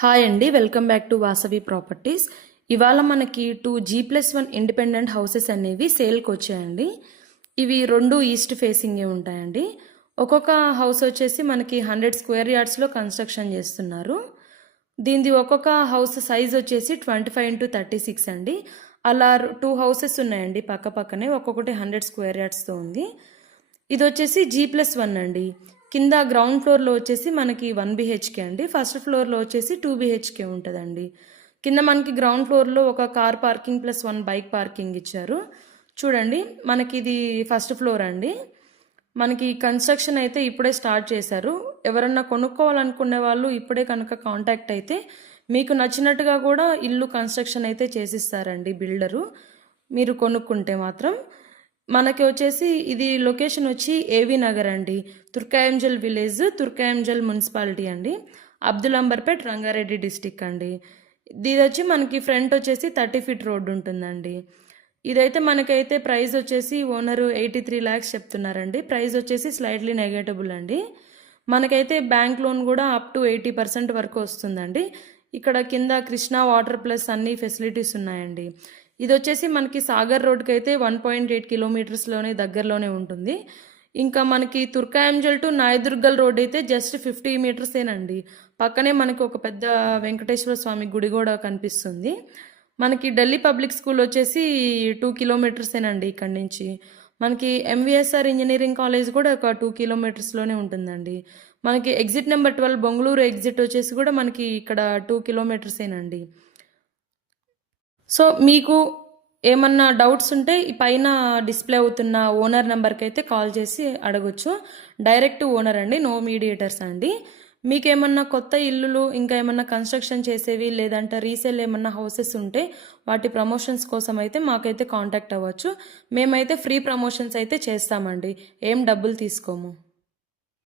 Hi అండి, welcome back to Vasavi properties. ఇవాళ మనకి 2G+1 ఇండిపెండెంట్ హౌసెస్ అనేవి సేల్కి వచ్చాయండి. ఇవి 2 ఈస్ట్ ఫేసింగే ఉంటాయండి. ఒక్కొక్క హౌస్ వచ్చేసి మనకి 100 స్క్వేర్ యార్డ్స్లో కన్స్ట్రక్షన్ చేస్తున్నారు. దీనిది ఒక్కొక్క హౌస్ సైజ్ వచ్చేసి 25x36 అండి. అలా 2 హౌసెస్ ఉన్నాయండి పక్క పక్కనే, ఒక్కొక్కటి 100 స్క్వేర్ యార్డ్స్తో ఉంది. ఇది వచ్చేసి G+1 అండి. కింద గ్రౌండ్ ఫ్లోర్లో వచ్చేసి మనకి 1 BHK అండి. ఫస్ట్ ఫ్లోర్లో వచ్చేసి 2 BHK ఉంటుందండి. కింద మనకి గ్రౌండ్ ఫ్లోర్లో ఒక car parking plus 1 bike parking ఇచ్చారు. చూడండి, మనకి ఇది ఫస్ట్ ఫ్లోర్ అండి. మనకి కన్స్ట్రక్షన్ అయితే ఇప్పుడే స్టార్ట్ చేశారు. ఎవరన్నా కొనుక్కోవాలనుకునే వాళ్ళు ఇప్పుడే కనుక కాంటాక్ట్ అయితే మీకు నచ్చినట్టుగా కూడా ఇల్లు కన్స్ట్రక్షన్ అయితే చేసిస్తారండి బిల్డరు, మీరు కొనుక్కుంటే మాత్రం. మనకి వచ్చేసి ఇది లొకేషన్ వచ్చి ఏవి నగర్ అండి, తుర్కాయంజల్ విలేజ్, తుర్కాయంజల్ మున్సిపాలిటీ అండి, అబ్దుల్ అంబర్పేట్, రంగారెడ్డి డిస్టిక్ అండి. ఇది వచ్చి మనకి ఫ్రంట్ వచ్చేసి 30 feet రోడ్డు ఉంటుందండి. ఇదైతే మనకైతే ప్రైస్ వచ్చేసి ఓనరు 83 lakhs చెప్తున్నారండి. ప్రైస్ వచ్చేసి స్లైట్లీ నెగటిబుల్ అండి. మనకైతే బ్యాంక్ లోన్ కూడా అప్ టు 80% వరకు వస్తుందండి. ఇక్కడ కింద కృష్ణా వాటర్ ప్లస్ అన్ని ఫెసిలిటీస్ ఉన్నాయండి. ఇది వచ్చేసి మనకి సాగర్ రోడ్కి అయితే 1.8 kilometers దగ్గరలోనే ఉంటుంది. ఇంకా మనకి తుర్కాయంజల్ టు నాయదుర్గల్ రోడ్ అయితే జస్ట్ 50 meters ఏనండి. పక్కనే మనకి ఒక పెద్ద వెంకటేశ్వర స్వామి గుడి కూడా కనిపిస్తుంది. మనకి ఢిల్లీ పబ్లిక్ స్కూల్ వచ్చేసి 2 kilometers ఏనండి ఇక్కడ నుంచి. మనకి MVSR ఇంజనీరింగ్ కాలేజ్ కూడా ఒక 2 kilometers ఉంటుందండి. మనకి ఎగ్జిట్ నెంబర్ 12 బెంగళూరు ఎగ్జిట్ వచ్చేసి కూడా మనకి ఇక్కడ 2 kilometers ఏనండి. సో మీకు ఏమన్నా డౌట్స్ ఉంటే ఈ పైన డిస్ప్లే అవుతున్న ఓనర్ నెంబర్కి అయితే కాల్ చేసి అడగొచ్చు. డైరెక్ట్ ఓనర్ అండి, నో మీడియేటర్స్ అండి. మీకేమన్నా కొత్త ఇల్లులు ఇంకా ఏమన్నా కన్స్ట్రక్షన్ చేసేవి లేదంటే రీసేల్ ఏమన్నా హౌసెస్ ఉంటే వాటి ప్రమోషన్స్ కోసం అయితే మాకైతే కాంటాక్ట్ అవ్వచ్చు. మేమైతే ఫ్రీ ప్రమోషన్స్ అయితే చేస్తామండి, ఏం డబ్బులు తీసుకోము.